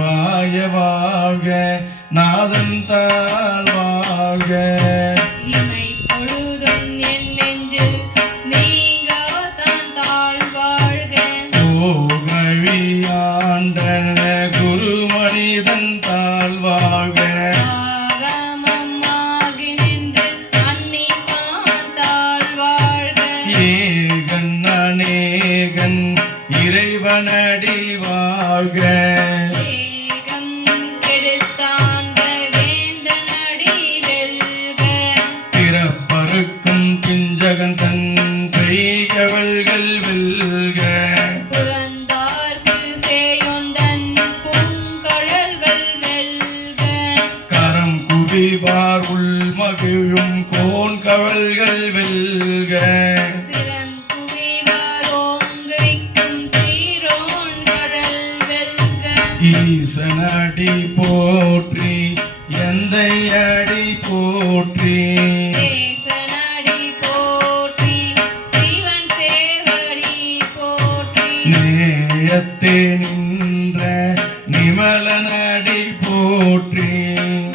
நமசிவாய வாழ்க நாதன் தாழ் வாழ்க இமை பொழுதும் என் நெஞ்சில் நீங்காதான் தாழ் வாழ்க ஓகழியாண்ட குருமனிதன் தாழ் வாழ்க ஆகமமாகி நின்று அன்னிப்பான் தாழ் வாழ்க ஏகன் அநேகன் இறைவனடி வாழ்க ஏகம் கெடுத்தாண்ட வேந்தனடி வெல்க பிறப்பருக்கும் பிஞ்சகன் தன் கைகவல்கள் வெல்க புறந்தார்க்கு சேயொந்தன் பூங்கழல்கள் வெல்க கரம் குவிவார் உள்மகிழும் கோன்கவல்கள் வெல்க சிரம் குவிவார் ஓங்குவிக்கும் சீரோன் கழல் வெல்க ஈசனடி போற்றி எந்தை அடி போற்றி தேசனடி போற்றி சிவன் சேவடி போற்றி நேயத்தே நின்ற நிமலனடி போற்றி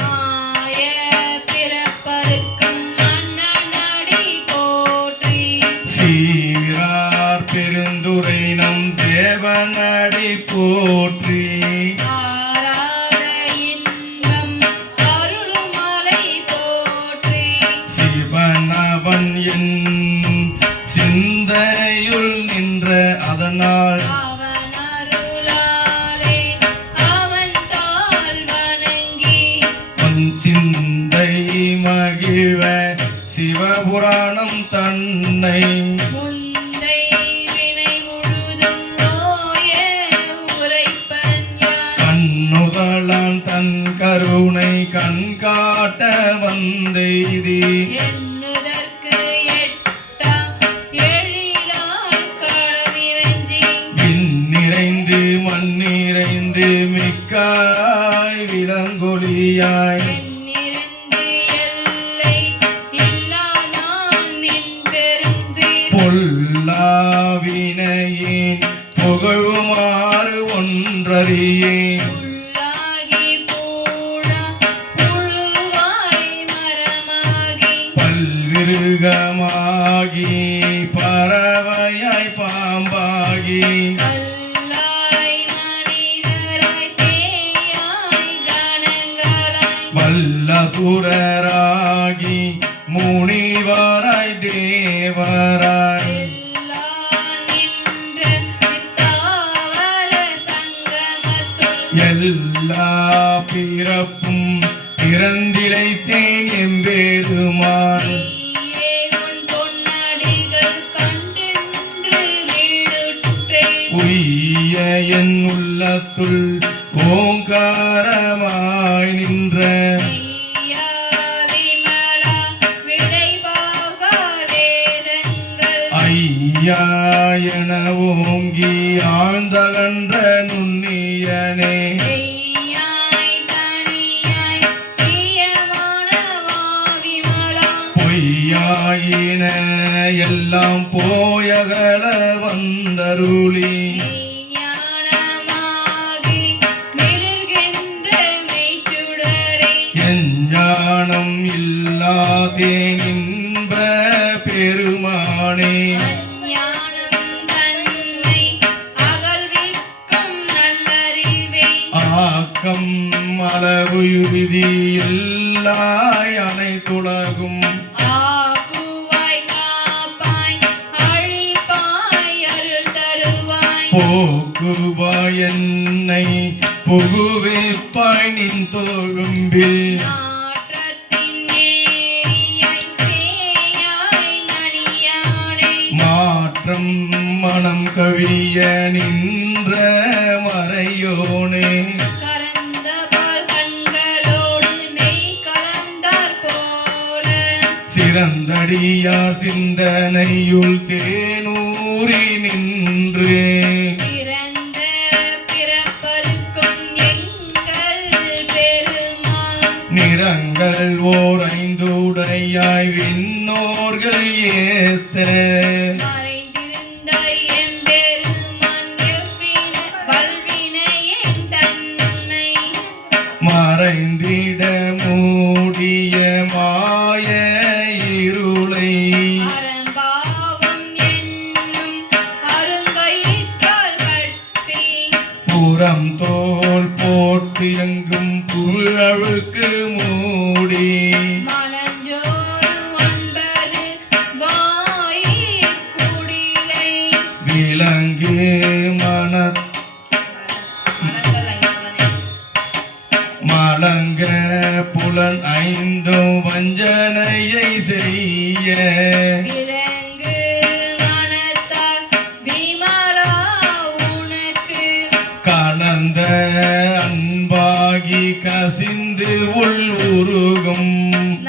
மாய பிறப்பருக்கும் மன்னனடி போற்றி சீரார் பெருந்துரை நம் தேவனடி போற்றி ஆராத இன்பம் அருளுமலை போற்றி சிவனவன் என் சிந்தையுள் நின்ற அதனால் அவன் அருளாலே அவன் தாள் வணங்கி உன் சிந்தை மகிழ சிவபுராணம் தன்னை முந்தை வினை முழுதும் நோய உரைப்பன் யான் கண்ணுதலான் தன் கருணை கண்காட்ட வந்தெய்தி எண்ணுதற்கு எட்டா எழிலார் களமிரஞ்சி விண்ணிறைந்து மண்ணிறைந்து மிக்காய் விளங்கொலியாய் எண்ணிறந்து எல்லை இல்லா நான் நின் பெருஞ்சீர் பொல்லாவினையேன் புகழுமாறு ஒன்றறியேன் உள்ளாகி பூணா புழுவாய் மரமாகி பல்விருகமாகி பறவையாய் பாம்பாகி கல்லாய் மனிதராய் பேயாய் கணங்களாய் வல்லசுரராகி முனிவராய் தேவராய் எல்லாம் நின்ற தாவர சங்கமத்துள் எல்லா பிறப்பும் பிறந்திழைத்தேன் எம்பெருமான் நீயே உன் பொன்னடிகள் கண்டென்று வீடுற்றேன் உய்ய என் உள்ளத்துள் ஓங்காரமாய் நின்ற ஐயா விமலா விடைபாகா வேதங்கள் ஐயா என ஓங்கி ஆழ்ந்தகன்ற நுண்ணியனே ஐயாய் தனியாய் பிரியமான வாவிமலா பொய்யாயின எல்லாம் போயகல வந்தருளி ஞானமாகி மிளிர்கின்ற மெய்ச்சுடரே எஞ்ஞானம் இல்லாதேன் இன்ப பெருமானே அஞ்ஞானம் தன்னை அகல்விக்கும் நல்லறிவே ஆக்கம் அளவுயுறுதி எல்லாய் அனைத்துலகும் ஆக்குவாய் காப்பாய் அழிப்பாய் அருள் தருவாய் போக்குவாய் என்னை புகுவேப்பாய் நின் தொழும்பில் நாற்றத்தின் நேரியாய் சேயாய் நனியானே மாற்றம் மனம் கவிய நின்ற மறையோனே கரந்தபால் கண்களோடு நெய் கலந்தார் போல சிறந்தடியார் சிந்தனையுள் தேனூறி நின்று பிறந்த பிறப்பருக்கும் எங்கள் பெருமான் நிறங்கள் ஓர் ஐந்துடையாய் விண்ணோர்கள் ஏத்த மறைந்திருந்த எம்பெருமான் எவ்வின வல்வினையேன் தன்னை களைந்திட மூடிய மாய இருளை அறம்பாவம் என்னும் அருங்கயிற்றால் கட்டி புறம் தோல் போட்டு எங்கும் புழழுக்கு மூடி மலஞ்சோறு ஒன்பது வாயிற் குடிலை விலங்கு மலங்க புலன் ஐந்தும் வஞ்சனையை செய்ய விலங்கு மனத்தால் விமலா உனக்கு கலந்த அன்பாகி கசிந்து உள் உருகும்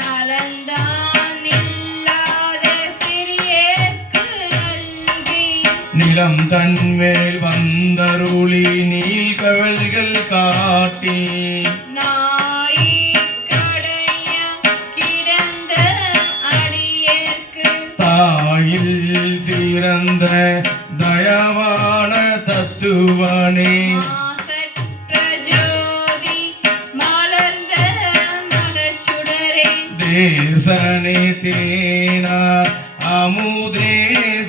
நலந்தான் இல்லாத சிறியேற்கு நல்கி நிலம் தன்மேல் வந்தருளி நீள்கழல்கள் காட்டி நாயிற்கடைய கிடந்த அடியேற்கு தாயில் சிறந்த தயவான தத்துவனே மாசற்ற ஜோதி மலர்ந்த மலர்ச்சுடரே தேசனே தேனார் அமுதே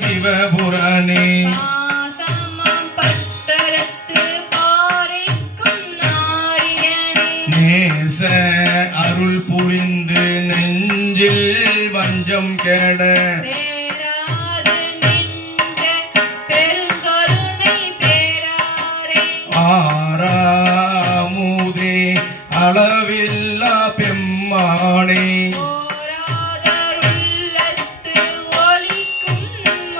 சிவபுரனே பாசமம் பட்டரத்து பாரிக்கும் நாரியனே நேச அருள் புரிந்து நெஞ்சில் வஞ்சம் கெட பேராது நின்ற பெருங்கருணை பேராரே ஆறாமுதே அளவில்லா பெம்மானே ஓராதருள்ளத்து ஒளிக்கும்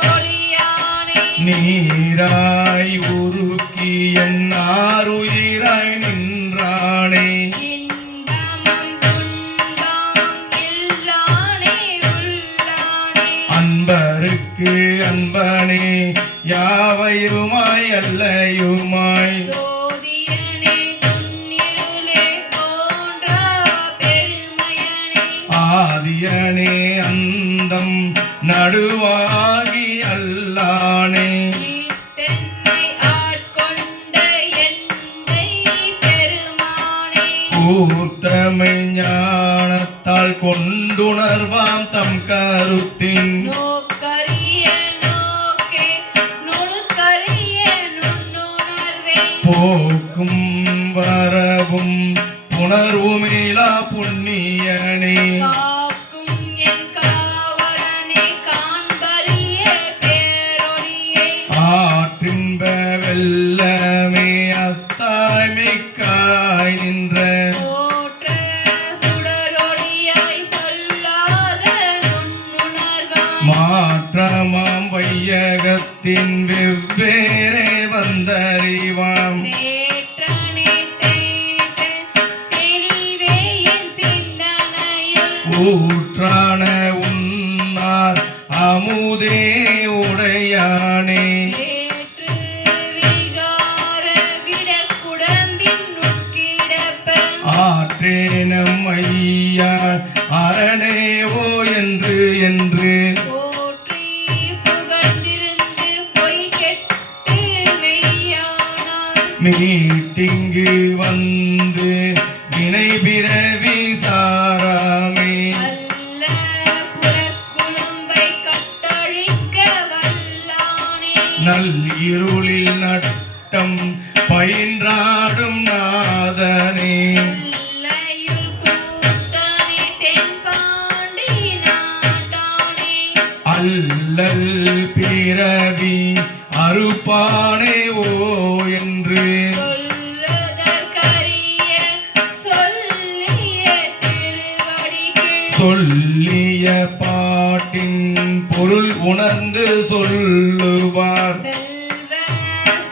ஒளியானே நீராய் உருக்கி என்னாருயிராய் நின்றானே இன்பமும் துன்பமும் இல்லானே உள்ளானே அன்பருக்கு அன்பனே யாவையுமாய் அல்லையுமாய் சோதியனே துன்னிருளே தோன்றா பெருமையனே ஆதியனே அந்தம் நடுவாகி அல்லானே ஈத்தென்னை ஆட்கொண்ட எந்தை பெருமானே கூர்த்தமை ஞானத்தால் கொண்டுணர்வாம் தம் கருத்தின் நோக்கரிய நோக்கே நுணுக்கரிய நுண்ணுணர்வே போக்கும் வரவும் புணர்வுமேலா புண்ணியனே காக்கும் என் காவலனே காண்பரிய பேரொளியே ஆற்றின்ப வெள்ளமே அத்தாய் மிக்காய் நின்ற போற்ற சுடரொளியாய் சொல்லாத நுண்ணுணர்வாய் மாற்றமாம் வையகத்தின் வெவ்வேறே வந்தறிவாம் தேற்றனே தேற்ற தெளிவே என் சிந்தனையுள் ஊற்றான உன்னார் அமுதே உடையானே ஏற்று விகார விடக்குடம்பின் உட்கிடப்ப ஆற்றேனம் ஐயா அரணேவோ என்று என்று போற்றி புகழ்ந்திருந்து பொய் கெட்டு மெய்யானார் மீட்டிங்கு வந்து வினை பிறவி சாராமே அல்ல புறக்குழும்பை கட்டழிக்க வல்லானே நல் இருளில் நட்டம் பயின்றாடும் நாதனே அல்லையுள் கூத்தனே தென்பாண்டி நாட்டானே அல்லல் பிறவி அறுப்பானே ஓ என்று சொல்லுதற்கரிய சொல்லிய திருவடிகள் சொல்லிய பாட்டின் பொருள் உணர்ந்து சொல்லுவார் செல்வ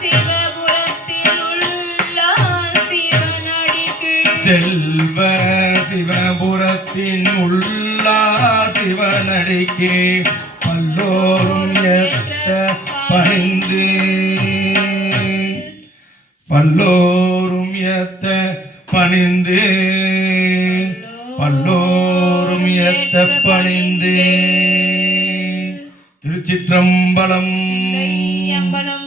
சிவபுரத்தில் உள்ளார் சிவனடிகள் செல்வ சிவபுரத்தின் உள்ளா சிவனடிக்கு பல்லோரும் ஏத்த பணிந்து பல்லோரும் ஏத்த பணிந்து பல்லோரும் ஏத்த பணிந்து திருச்சிற்றம்பலம் அம்பலம்